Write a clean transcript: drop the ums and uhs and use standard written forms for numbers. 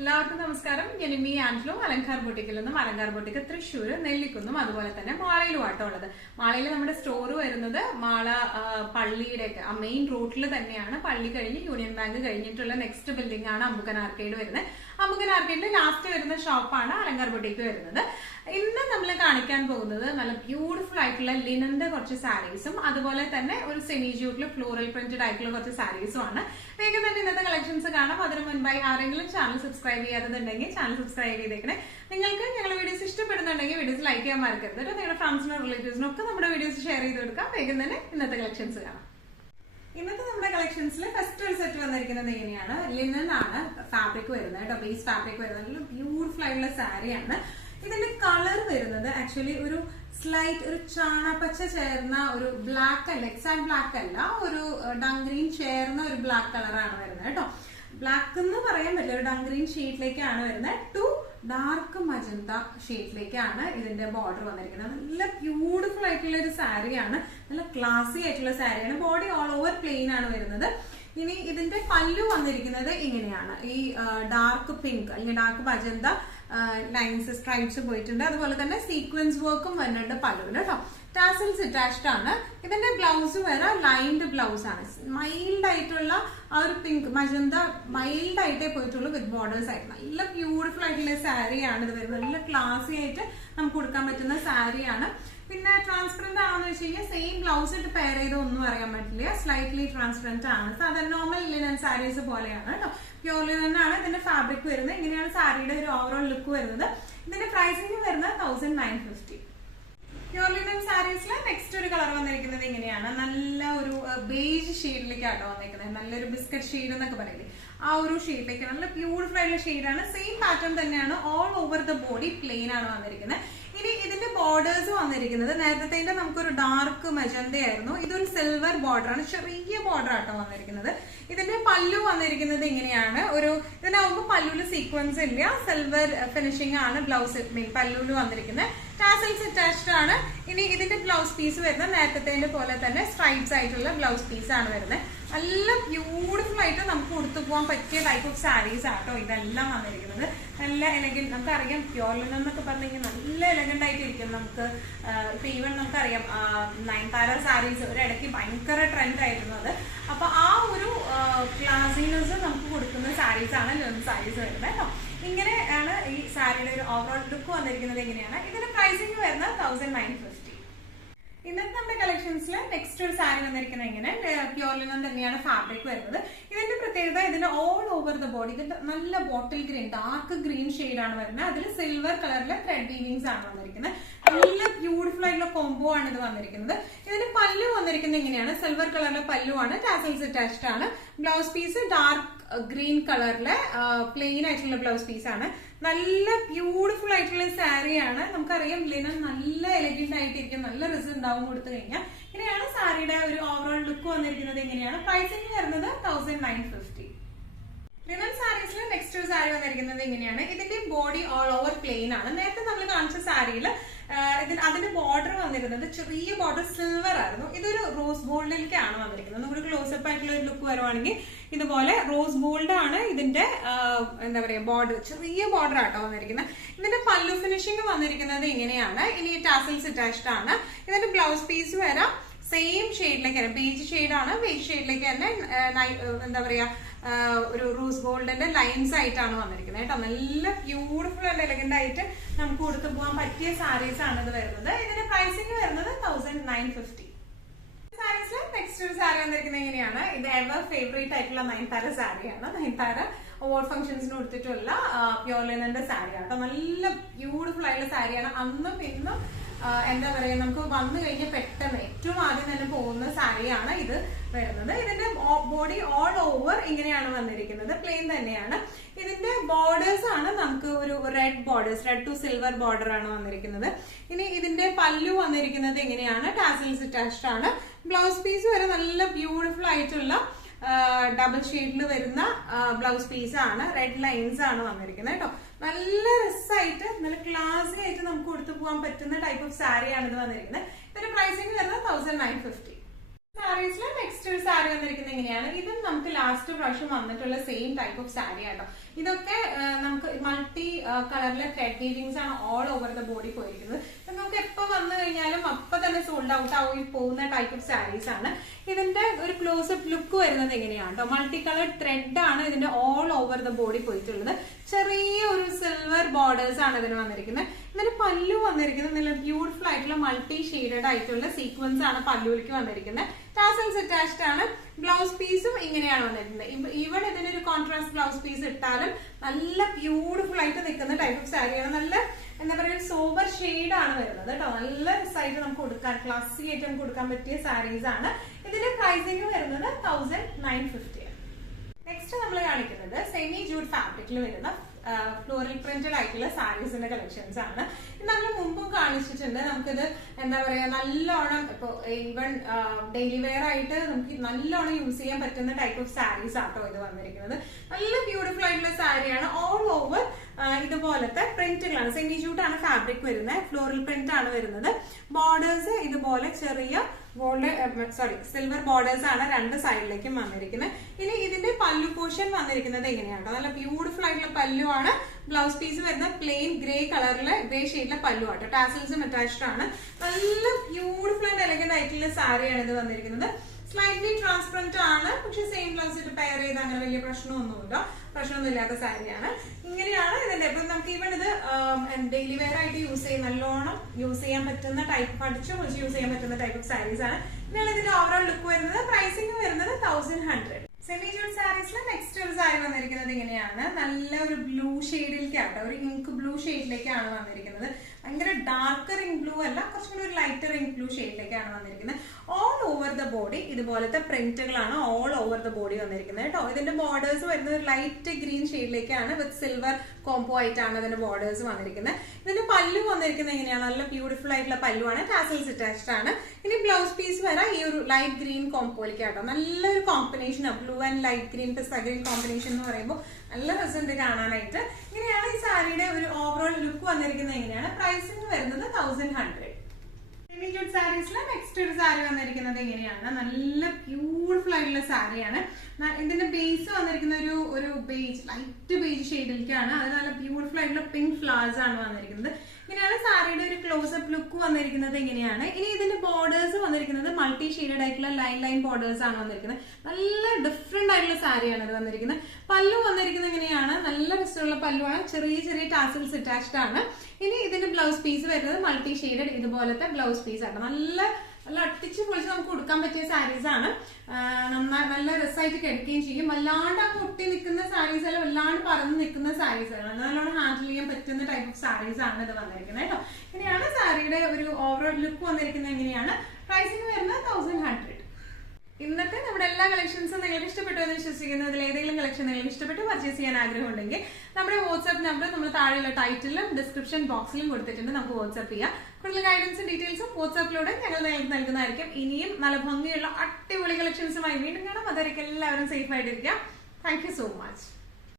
എല്ലാവർക്കും നമസ്കാരം. ഞാൻ ഇമ്മി ആൻഡ്ലോ അലങ്കാർ ബൊട്ടിക്കിൽ നിന്നും. അലങ്കാർ ബൊട്ടിക്ക് തൃശ്ശൂർ നെല്ലിക്കുന്നും അതുപോലെ തന്നെ മാളയിലും ആട്ടോ ഉള്ളത്. മാളയിൽ നമ്മുടെ സ്റ്റോർ വരുന്നത് മാള പള്ളിയുടെ മെയിൻ റൂട്ടിൽ തന്നെയാണ്. പള്ളി കഴിഞ്ഞ് യൂണിയൻ ബാങ്ക് കഴിഞ്ഞിട്ടുള്ള നെക്സ്റ്റ് ബിൽഡിംഗ് ആണ് അമ്പുകൻ ആർക്കേഡ് വരുന്നത്. അമ്പുകൻ ആർക്കേഡിൽ ലാസ്റ്റ് വരുന്ന ഷോപ്പാണ് അലങ്കാർ ബൊട്ടിക്ക് വരുന്നത്. ഇന്ന് നമ്മൾ കാണിക്കാൻ പോകുന്നത് നല്ല ബ്യൂട്ടിഫുൾ ആയിട്ടുള്ള ലിനന്റെ കുറച്ച് സാരീസും അതുപോലെ തന്നെ ഒരു സെമി ജ്യൂട്ടിൽ ഫ്ലോറൽ പ്രിന്റഡ് ആയിട്ടുള്ള കുറച്ച് സാരീസും ആണ്. വേഗം തന്നെ ഇന്നത്തെ കളക്ഷൻസ് കാണാം. അതിന് മുൻപായി ആരെങ്കിലും ചാനൽ സബ്സ്ക്രൈബ് ചെയ്യാത്തതുണ്ടെങ്കിൽ ചാനൽ സബ്സ്ക്രൈബ് ചെയ്തേക്കണേ. നിങ്ങൾക്ക് ഞങ്ങളുടെ വീഡിയോസ് ഇഷ്ടപ്പെടുന്നുണ്ടെങ്കിൽ വീഡിയോസ് ലൈക്ക് ചെയ്യാൻ മറക്കരുത്. നിങ്ങളുടെ ഫ്രണ്ട്സിനും റിലേറ്റീവ്സിനും ഒക്കെ നമ്മുടെ വീഡിയോസ് ഷെയർ ചെയ്ത് കൊടുക്കാം. വേഗം തന്നെ ഇന്നത്തെ കളക്ഷൻസ് കാണാം. ഇന്നത്തെ നമ്മുടെ കളക്ഷൻസിൽ ഫസ്റ്റ് ഒരു സെറ്റ് വന്നിരിക്കുന്നത് എങ്ങനെയാണ്, ലിനൻ ആണ് ഫാബ്രിക് വരുന്നത് കേട്ടോ. ബേസ് ഫാബ്രിക് വരുന്നത് നല്ല ബ്യൂട്ടിഫുൾ ആയിട്ടുള്ള സാരിയാണ്. ഇതിന്റെ കളർ വരുന്നത് ആക്ച്വലി ഒരു സ്ലൈറ്റ് ഒരു ചാണപ്പച്ച ചേർന്ന ഒരു ബ്ലാക്ക് അല്ല, എക്സാക്ട് ബ്ലാക്ക് അല്ല, ഒരു ഡങ് ഗ്രീൻ ചേർന്ന ഒരു ബ്ലാക്ക് കളറാണ് വരുന്നത് കേട്ടോ. ബ്ലാക്ക് എന്ന് പറയാൻ പറ്റില്ല, ഒരു ഡങ് ഗ്രീൻ ഷെയ്ഡിലേക്കാണ് വരുന്നത്. ടു ഡാർക്ക് മജന്ത ഷെയ്ഡിലേക്കാണ് ഇതിന്റെ ബോർഡർ വന്നിരിക്കുന്നത്. നല്ല ബ്യൂട്ടിഫുൾ ആയിട്ടുള്ള ഒരു സാരിയാണ്, നല്ല ക്ലാസി ആയിട്ടുള്ള സാരിയാണ്. ബോഡി ഓൾ ഓവർ പ്ലെയിൻ ആണ് വരുന്നത്. ഇനി ഇതിന്റെ പല്ലു വന്നിരിക്കുന്നത് ഇങ്ങനെയാണ്. ഈ ഡാർക്ക് പിങ്ക് അല്ലെങ്കിൽ ഡാർക്ക് മജന്ത ലൈൻസ് സ്ട്രൈപ്സ് പോയിട്ടുണ്ട്. അതുപോലെ തന്നെ സീക്വൻസ് വർക്കും വരുന്നുണ്ട് പല്ലുവിൽ കേട്ടോ. ടാസൽസ് അറ്റാച്ച്ഡ് ആണ്. ഇതിന്റെ ബ്ലൗസ് വരെ ലൈൻഡ് ബ്ലൗസ് ആണ്. മൈൽഡ് ആയിട്ടുള്ള ആ ഒരു പിങ്ക് മജന്ത മൈൽഡ് ആയിട്ടേ പോയിട്ടുള്ളൂ വിത്ത് ബോർഡേഴ്സ് ആയിട്ട്. നല്ല ബ്യൂട്ടിഫുൾ ആയിട്ടുള്ള സാരിയാണ് ഇത് വരുന്നത്. നല്ല ക്ലാസി ആയിട്ട് നമുക്ക് കൊടുക്കാൻ പറ്റുന്ന സാരിയാണ്. പിന്നെ ട്രാൻസ്പെറന്റ് ആണെന്ന് വെച്ച് കഴിഞ്ഞാൽ സെയിം ബ്ലൗസ് ഇട്ട് പെയർ ചെയ്ത് ഒന്നും അറിയാൻ പറ്റില്ല. സ്ലൈറ്റ്ലി ട്രാൻസ്പെറന്റ് ആണ്. സാധാരണ നോർമൽ ലിനൻ സാരീസ് പോലെയാണ് കേട്ടോ. പ്യൂർ ലിനൻ ആണ് ഇതിന്റെ ഫാബ്രിക് വരുന്നത്. ഇങ്ങനെയാണ് സാരിയുടെ ഒരു ഓവറോൾ ലുക്ക് വരുന്നത്. ഇതിന്റെ പ്രൈസിംഗ് വരുന്നത് 1950. പ്യൂർ ലിനൻ സാരീസിലെ നെക്സ്റ്റ് ഒരു കളർ വന്നിരിക്കുന്നത് ഇങ്ങനെയാണ്. നല്ല ഒരു ബേജ് ഷെയ്ഡിലേക്കാട്ടോ വന്നിരിക്കുന്നത്. നല്ലൊരു ബിസ്ക്കറ്റ് ഷെയ്ഡ് എന്നൊക്കെ പറയില്ലേ, ആ ഒരു ഷെയ്ഡിലേക്ക് നല്ല ബ്യൂട്ടിഫുൾ ആയിട്ടുള്ള ഷെയ്ഡാണ്. സെയിം പാറ്റേൺ തന്നെയാണ്. All over the body plain ആണ് വന്നിരിക്കുന്നത്. ഇനി ഇതിന്റെ ബോർഡേഴ്സ് വന്നിരിക്കുന്നത് നേരത്തെ നമുക്കൊരു ഡാർക്ക് മജന്ത ആയിരുന്നു. ഇതൊരു സിൽവർ ബോർഡർ ആണ്, ചെറിയ ബോർഡർ ആട്ടോ വന്നിരിക്കുന്നത്. ഇതിന്റെ പല്ലു വന്നിരിക്കുന്നത് ഇങ്ങനെയാണ്. ഒരു ഇതിനാവുമ്പോൾ പല്ലുവിൽ സീക്വൻസ് ഇല്ല, സിൽവർ ഫിനിഷിംഗ് ആണ് ബ്ലൗസ് പല്ലുവിൽ വന്നിരിക്കുന്നത്. ടാസൽസ് അറ്റാച്ച്ഡ് ആണ്. ഇനി ഇതിന്റെ ബ്ലൗസ് പീസ് വരുന്നത് നേരത്തെ പോലെ തന്നെ സ്ട്രൈപ്സ് ആയിട്ടുള്ള ബ്ലൗസ് പീസ് ആണ് വരുന്നത്. നല്ല ബ്യൂട്ടിഫുൾ ആയിട്ട് നമുക്ക് കൊടുത്തു പോകാൻ പറ്റിയ ടൈപ്പ് ഓഫ് സാരീസ് ആട്ടോ ഇതെല്ലാം വന്നിരിക്കുന്നത്. നല്ല എലഗന്റ്, നമുക്കറിയാം പ്യോർ ലിനൻ എന്നൊക്കെ പറഞ്ഞു കഴിഞ്ഞാൽ നല്ല എലഗന്റ് ആയിട്ട് ഇരിക്കും. നമുക്ക് ഇപ്പൊ ഈവൻ നമുക്കറിയാം നയൻതാര സാരീസ് ഒരിടയ്ക്ക് ഭയങ്കര ട്രെൻഡ് ആയിരുന്നു അത്. അപ്പൊ ആ ഒരു ക്ലാസിനെസ് നമുക്ക് കൊടുക്കുന്ന സാരീസ് ആണ് ലിനൻ സാരീസ് വരുന്നത് കേട്ടോ. ഇങ്ങനെയാണ് ഈ സാരിയുടെ ഒരു ഓവറോൾ ലുക്ക് വന്നിരിക്കുന്നത്. എങ്ങനെയാണ് ഇതിന്റെ പ്രൈസിംഗ് വരുന്നത് 1950. ഇന്നത്തെ നമ്മുടെ കളക്ഷൻസിൽ നെക്സ്റ്റ് ഒരു സാരി വന്നിരിക്കുന്നത് ഇങ്ങനെ പ്യൂർ ലിനൻ തന്നെയാണ് ഫാബ്രിക് വരുന്നത്. ഇതിന്റെ പ്രത്യേകത ഇതിന്റെ ഓൾ ഓവർ ദ ബോഡി ഇതിന്റെ നല്ല bottle green dark green shade ആണ് വരുന്നത്. അതിൽ സിൽവർ കളറിലെ ത്രെഡ് വീവിങ്സ് ആണ് വന്നിരിക്കുന്നത്. നല്ല ബ്യൂട്ടിഫുൾ ആയിട്ടുള്ള കോംബോ ആണ് ഇത് വന്നിരിക്കുന്നത്. ഇതിന്റെ പല്ലു വന്നിരിക്കുന്നത് ഇങ്ങനെയാണ്. സിൽവർ കളറിലെ പല്ലു ആണ്. ടാസൽസ് അറ്റാച്ച്ഡ് ആണ്. ബ്ലൗസ് പീസ് ഡാർക്ക് ഗ്രീൻ കളറിലെ പ്ലെയിൻ ആയിട്ടുള്ള ബ്ലൗസ് പീസ് ആണ്. നല്ല ബ്യൂട്ടിഫുൾ ആയിട്ടുള്ള സാരിയാണ്. നമുക്കറിയാം ലിനൻ നല്ല എലഗന്റ് ആയിട്ടിരിക്കും, നല്ല റിസൾട്ട് ഉണ്ടാവും കൊടുത്തു കഴിഞ്ഞാൽ. ഇങ്ങനെയാണ് സാരിയുടെ ഒരു ഓവറോൾ ലുക്ക് വന്നിരിക്കുന്നത്. എങ്ങനെയാണ് പ്രൈസിംഗ് വരുന്നത് 1950. ലിനൻ സാരീസിൽ നെക്സ്റ്റ് ഒരു സാരി വന്നിരിക്കുന്നത് ഇങ്ങനെയാണ്. ഇതിന്റെ ബോഡി ഓൾ ഓവർ പ്ലെയിൻ ആണ്. നേരത്തെ നമ്മൾ കാണിച്ച സാരിയിൽ അതിന്റെ ബോർഡർ വന്നിരുന്നത് ചെറിയ ബോർഡർ സിൽവർ ആയിരുന്നു. ഇതൊരു റോസ് ഗോൾഡിലേക്കാണ് വന്നിരിക്കുന്നത്. നമ്മുടെ ക്ലോസപ്പ് ആയിട്ടുള്ള ഒരു ലുക്ക് വരുവാണെങ്കിൽ ഇതുപോലെ റോസ് ഗോൾഡ് ആണ് ഇതിന്റെ എന്താ പറയാ ബോർഡർ, ചെറിയ ബോർഡർ ആട്ടോ വന്നിരിക്കുന്നത്. ഇതിന്റെ പല്ലു ഫിനിഷിംഗ് വന്നിരിക്കുന്നത് ഇങ്ങനെയാണ്. ഇനി ടാസൽസ് അറ്റാച്ച്ഡ് ആണ്. ഇതിന്റെ ബ്ലൗസ് പീസ് വരാം സെയിം ഷെയ്ഡിലേക്ക് തന്നെ, ബേജ് ഷെയ്ഡാണ്. ബേജ് ഷെയ്ഡിലേക്ക് തന്നെ എന്താ പറയാ ഒരു റോസ് ഗോൾഡിന്റെ ലൈൻസ് ആയിട്ടാണ് വന്നിരിക്കുന്നത് കേട്ടോ. നല്ല ബ്യൂട്ടിഫുൾ ആൻഡ് എലഗന്റ് ആയിട്ട് നമുക്ക് കൊടുത്തു പോകാൻ പറ്റിയ സാരീസ് ആണ് ഇത് വരുന്നത്. ഇതിന്റെ പ്രൈസിംഗ് വരുന്നത് 1950. സാരീസിൽ നെക്സ്റ്റ് ഒരു സാരി വന്നിരിക്കുന്നത് എങ്ങനെയാണ്. ഇത് എവർ ഫേവറേറ്റ് ആയിട്ടുള്ള നയൻതാര സാരിയാണ്. നയൻതാര അവാർഡ് ഫംഗ്ഷൻസിന് കൊടുത്തിട്ടുള്ള പ്യൂർ ലിനന്റെ സാരി ആട്ടോ. നല്ല ബ്യൂട്ടിഫുൾ ആയിട്ടുള്ള സാരിയാണ്. അന്നും ഇന്നും എന്താ പറയാ നമുക്ക് വന്നു കഴിഞ്ഞാൽ പെട്ടെന്ന് ഏറ്റവും ആദ്യം തന്നെ പോകുന്ന സാരിയാണ് ഇത് വരുന്നത്. ഇതിന്റെ ബോഡി ഓൾ ഓവർ ഇങ്ങനെയാണ് വന്നിരിക്കുന്നത്. പ്ലെയിൻ തന്നെയാണ്. ഇതിന്റെ ബോർഡേഴ്സ് ആണ് നമുക്ക് ഒരു red borders, red to silver border ആണ് വന്നിരിക്കുന്നത്. ഇനി ഇതിന്റെ പല്ലു വന്നിരിക്കുന്നത് എങ്ങനെയാണ്. ടാസൽസ് അറ്റാച്ച്ഡ് ആണ്. ബ്ലൗസ് പീസ് വരെ നല്ല ബ്യൂട്ടിഫുൾ ആയിട്ടുള്ള ഡബിൾ ഷെയ്ഡിൽ വരുന്ന ബ്ലൗസ് പീസ് ആണ്. റെഡ് ലൈൻസ് ആണ് വന്നിരിക്കുന്നത് കേട്ടോ. നല്ല രസമായിട്ട് നല്ല ക്ലാസി ആയിട്ട് നമുക്ക് കൊടുത്തു പോകാൻ പറ്റുന്ന ടൈപ്പ് ഓഫ് സാരിയാണ് ഇത് വന്നിരിക്കുന്നത്. ഇതിന്റെ പ്രൈസിംഗ് വരുന്നത് 1950. സാരീസിലെ നെക്സ്റ്റ് ഒരു സാരി വന്നിരിക്കുന്നത് എങ്ങനെയാണ്. ഇതും നമുക്ക് ലാസ്റ്റ് പ്രാവശ്യം വന്നിട്ടുള്ള സെയിം ടൈപ്പ് ഓഫ് സാരി ആട്ടോ. ഇതൊക്കെ നമുക്ക് മൾട്ടി കളറിലെ ത്രെഡ് വീവിങ്സ് ആണ് ഓൾ ഓവർ ദ ബോഡി പോയിരിക്കുന്നത്. നമുക്ക് എപ്പോ വന്നു കഴിഞ്ഞാലും അപ്പൊ തന്നെ സോൾഡ് ഔട്ട് ആയി പോകുന്ന ടൈപ്പ് ഓഫ് സാരീസ് ആണ്. ഇതിന്റെ ഒരു ക്ലോസപ്പ് ലുക്ക് വരുന്നത് എങ്ങനെയാണ് കേട്ടോ, മൾട്ടി കളർ ത്രെഡ് ആണ് ഇതിന്റെ ഓൾ ഓവർ ദ ബോഡി പോയിട്ടുള്ളത്. ചെറിയ ഒരു സിൽവർ ബോർഡേഴ്സ് ആണ് ഇതിന് വന്നിരിക്കുന്നത്. ഇതിന് പല്ലു വന്നിരിക്കുന്നത് നല്ല ബ്യൂട്ടിഫുൾ ആയിട്ടുള്ള മൾട്ടി ഷെയ്ഡഡ് ആയിട്ടുള്ള സീക്വൻസ് ആണ് പല്ലുവിലേക്ക് വന്നിരിക്കുന്നത്. ടാസൽസ് അറ്റാച്ച്ഡ് ആണ്. ബ്ലൗസ് പീസും ഇങ്ങനെയാണ് വന്നിരിക്കുന്നത്. ഈവൻ ഇതിനൊരു കോൺട്രാസ്റ്റ് ബ്ലൗസ് പീസ് ഇട്ടാലും നല്ല ബ്യൂട്ടിഫുൾ ആയിട്ട് നിൽക്കുന്ന ടൈപ്പ് ഓഫ് സാരിയാണ്. നല്ല എന്താ പറയുക സോബർ ഷെയ്ഡ് ആണ് വരുന്നത് കേട്ടോ. നല്ല രസമായിട്ട് നമുക്ക് കൊടുക്കാൻ, ക്ലാസി ആയിട്ട് നമുക്ക് കൊടുക്കാൻ പറ്റിയ സാരീസ് ആണ്. ഇതിന്റെ പ്രൈസിംഗ് വരുന്നത് 1950. നെക്സ്റ്റ് നമ്മൾ കാണിക്കുന്നത് സെമി ജൂഡ് ഫാബ്രിക്കിൽ വരുന്ന ഫ്ലോറൽ പ്രിന്റഡ് ആയിട്ടുള്ള സാരീസിന്റെ കളക്ഷൻസ് ആണ്. നമ്മൾ മുമ്പും കാണിച്ചിട്ടുണ്ട്. നമുക്കിത് എന്താ പറയാ നല്ലോണം ഇപ്പൊ ഈവൻ ഡെയിലി വെയർ ആയിട്ട് നമുക്ക് നല്ലോണം യൂസ് ചെയ്യാൻ പറ്റുന്ന ടൈപ്പ് ഓഫ് സാരീസ് ആട്ടോ ഇത് വന്നിരിക്കുന്നത്. നല്ല ബ്യൂട്ടിഫുൾ ആയിട്ടുള്ള സാരിയാണ്. ഓൾ ഓവർ ഇതുപോലത്തെ പ്രിന്റുകളാണ്. സെമി ജൂഡ് ആണ് ഫാബ്രിക് വരുന്നത്. ഫ്ലോറൽ പ്രിന്റ് ആണ് വരുന്നത്. ബോർഡേഴ്സ് ഇതുപോലെ ചെറിയ സിൽവർ ബോർഡേഴ്സ് ആണ് രണ്ട് സൈഡിലേക്കും വന്നിരിക്കുന്നത്. ഇനി ഇതിന്റെ പല്ലു പോർഷൻ വന്നിരിക്കുന്നത് എങ്ങനെയാണ്, നല്ല ബ്യൂട്ടിഫുൾ ആയിട്ടുള്ള പല്ലു ആണ്. ബ്ലൗസ് പീസ് വരുന്ന പ്ലെയിൻ ഗ്രേ കളറിലെ ഗ്രേ ഷെയ്ഡിലെ പല്ലു ആട്ടോ. ടാസൽസും അറ്റാച്ച്ഡ് ആണ്. നല്ല ബ്യൂട്ടിഫുൾ ആൻഡ് എലഗന്റ് ആയിട്ടുള്ള സാരിയാണ് ഇത് വന്നിരിക്കുന്നത്. സ്ലൈറ്റ്ലി ട്രാൻസ്പെറന്റ് ആണ്, പക്ഷെ സെയിം ബ്ലൗസ് ഇട്ട് പെയർ ചെയ്ത് അങ്ങനെ വലിയ പ്രശ്നമൊന്നും ഇല്ലാത്ത സാരിയാണ്. ഇങ്ങനെയാണ് ഇതിന്റെ. ഇപ്പൊ നമുക്ക് ഈവൻ ഇത് ഡെയിലി വെയർ ആയിട്ട് നല്ലോണം യൂസ് ചെയ്യാൻ പറ്റുന്ന ടൈപ്പ്, പഠിച്ചു യൂസ് ചെയ്യാൻ പറ്റുന്ന ടൈപ്പ് ഓഫ് സാരീസ് ആണ്. ഇങ്ങനെയാണ് ഇതിന്റെ ഓവറോൾ ലുക്ക് വരുന്നത്. പ്രൈസിംഗ് വരുന്നത് 1100. സെമി ജൂഡ് സാരീസിൽ നെക്സ്റ്റ് ഒരു സാരി വന്നിരിക്കുന്നത് ഇങ്ങനെയാണ്. നല്ല ഒരു ബ്ലൂ ഷെയ്ഡിലേക്കാട്ടോ, ഒരു ഇങ്ക് ബ്ലൂ ഷെയ്ഡിലേക്കാണ് വന്നിരിക്കുന്നത്. ഭയങ്കര ഡാർക്കർ ഇങ്ക് ബ്ലൂ അല്ല, കുറച്ചും കൂടി ഒരു ലൈറ്റർ ഇങ്ക് ബ്ലൂ ഷെയ്ഡിലേക്കാണ് വന്നിരിക്കുന്നത്. ഓൾ ഓവർ ദ ബോഡി ഇതുപോലത്തെ പ്രിന്റുകളാണ് ഓൾ ഓവർ ദ ബോഡി വന്നിരിക്കുന്നത് കേട്ടോ. ഇതിന്റെ ബോർഡേഴ്സ് വരുന്നത് ഒരു ലൈറ്റ് ഗ്രീൻ ഷെയ്ഡിലേക്കാണ് വിത്ത് സിൽവർ കോംബോ ആയിട്ടാണ് ഇതിന്റെ ബോർഡേഴ്സ് വന്നിരിക്കുന്നത്. ഇതിന്റെ പല്ലു വന്നിരിക്കുന്നത് എങ്ങനെയാണ്, നല്ല ബ്യൂട്ടിഫുൾ ആയിട്ടുള്ള പല്ലുവാണ്. ടാസൽസ് അറ്റാച്ച്ഡ് ആണ്. ഇനി ബ്ലൗസ് പീസ് വരാം ഈ ഒരു ലൈറ്റ് ഗ്രീൻ കോംബോയിലേക്കാട്ടോ. നല്ലൊരു combination, blue and light green pista green combination എന്ന് പറയുമ്പോൾ നല്ല രസമുണ്ട് കാണാനായിട്ട്. ഇങ്ങനെയാണ് ഈ സാരിയുടെ ഒരു ഓവറോൾ ലുക്ക് വന്നിരിക്കുന്നത്. എങ്ങനെയാണ് പ്രൈസിംഗ് വരുന്നത് 1100. സെമി ജൂഡ് സാരീസിലെ നെക്സ്റ്റ് ഒരു സാരി വന്നിരിക്കുന്നത് എങ്ങനെയാണ്, നല്ല ബ്യൂട്ടിഫുൾ ആയിട്ടുള്ള സാരിയാണ്. ഇതിന്റെ ബേസ് വന്നിരിക്കുന്ന ഒരു ബേജ്, ലൈറ്റ് ബേജ് ഷെയ്ഡിലേക്കാണ്. അത് നല്ല ബ്യൂട്ടിഫുൾ ആയിട്ടുള്ള പിങ്ക് ഫ്ലവേഴ്സ് ആണ് വന്നിരിക്കുന്നത്. ഇങ്ങനെയാണ് സാരിയുടെ ഒരു ക്ലോസപ്പ് ലുക്ക് വന്നിരിക്കുന്നത്. എങ്ങനെയാണ് ഇനി ഇതിന്റെ ബോർഡേഴ്സ് വന്നിരിക്കുന്നത് മൾട്ടി ഷെയ്ഡഡ് ആയിട്ടുള്ള ലൈൻ ബോർഡേഴ്സ് ആണ് വന്നിരിക്കുന്നത്. നല്ല ഡിഫറെന്റ് ആയിട്ടുള്ള സാരിയാണ് ഇത് വന്നിരിക്കുന്നത്. പല്ലു വന്നിരിക്കുന്നത് എങ്ങനെയാണ്, നല്ല രസമുള്ള പല്ലുവാണ്. ചെറിയ ചെറിയ ടാസൽസ് അറ്റാച്ച്ഡ് ആണ്. ഇനി ഇതിന്റെ ബ്ലൗസ് പീസ് വരുന്നത് മൾട്ടി ഷെയ്ഡഡ് ഇതുപോലത്തെ ബ്ലൗസ് പീസ് ആണ്. നല്ല അട്ടിച്ച് പൊളിച്ച് നമുക്ക് കൊടുക്കാൻ പറ്റിയ സാരീസ് ആണ്. നല്ല രസമായിട്ട് കിടക്കുകയും ചെയ്യും. വല്ലാണ്ട് അങ്ങ് ഒട്ടി നിൽക്കുന്ന സാരീസ് അല്ല, വല്ലാണ്ട് പറന്ന് നിൽക്കുന്ന സാരീസ് ആണ്. നല്ലോണം ഹാൻഡിൽ ചെയ്യാൻ പറ്റുന്ന ടൈപ്പ് ഓഫ് സാരീസ് ആണ് ഇത് വന്നിരിക്കുന്നത് കേട്ടോ. ഇങ്ങനെയാണ് സാരിയുടെ ഒരു ഓവറോൾ ലുക്ക് വന്നിരിക്കുന്നത്. എങ്ങനെയാണ് പ്രൈസിംഗ് വരുന്നത് 1100. ഇന്നത്തെ നമ്മുടെ എല്ലാ കളക്ഷൻസും നിങ്ങൾക്ക് ഇഷ്ടപ്പെട്ടു എന്ന് വിശ്വസിക്കുന്നു. ഇതിൽ ഏതെങ്കിലും കളക്ഷൻ നിങ്ങൾക്ക് ഇഷ്ടപ്പെട്ട് പർച്ചേസ് ചെയ്യാൻ ആഗ്രഹമുണ്ടെങ്കിൽ നമ്മുടെ വാട്സ്ആപ്പ് നമ്പർ നമ്മൾ താഴെയുള്ള ടൈറ്റിലും ഡിസ്ക്രിപ്ഷൻ ബോക്സിലും കൊടുത്തിട്ടുണ്ട്. നമുക്ക് വാട്സ്ആപ്പ് ചെയ്യാം. കൂടുതൽ ഗൈഡൻസും ഡീറ്റെയിൽസും വാട്സ്ആപ്പിലൂടെ ഞങ്ങൾ നിങ്ങൾക്ക് നൽകുന്നതായിരിക്കും. ഇനിയും നല്ല ഭംഗിയുള്ള അടിപൊളി കളക്ഷൻസുമായി വീണ്ടും കാണാം. അതുവരെയ്ക്ക് എല്ലാവരും സേഫ് ആയിട്ടിരിക്കാം. Thank you so much.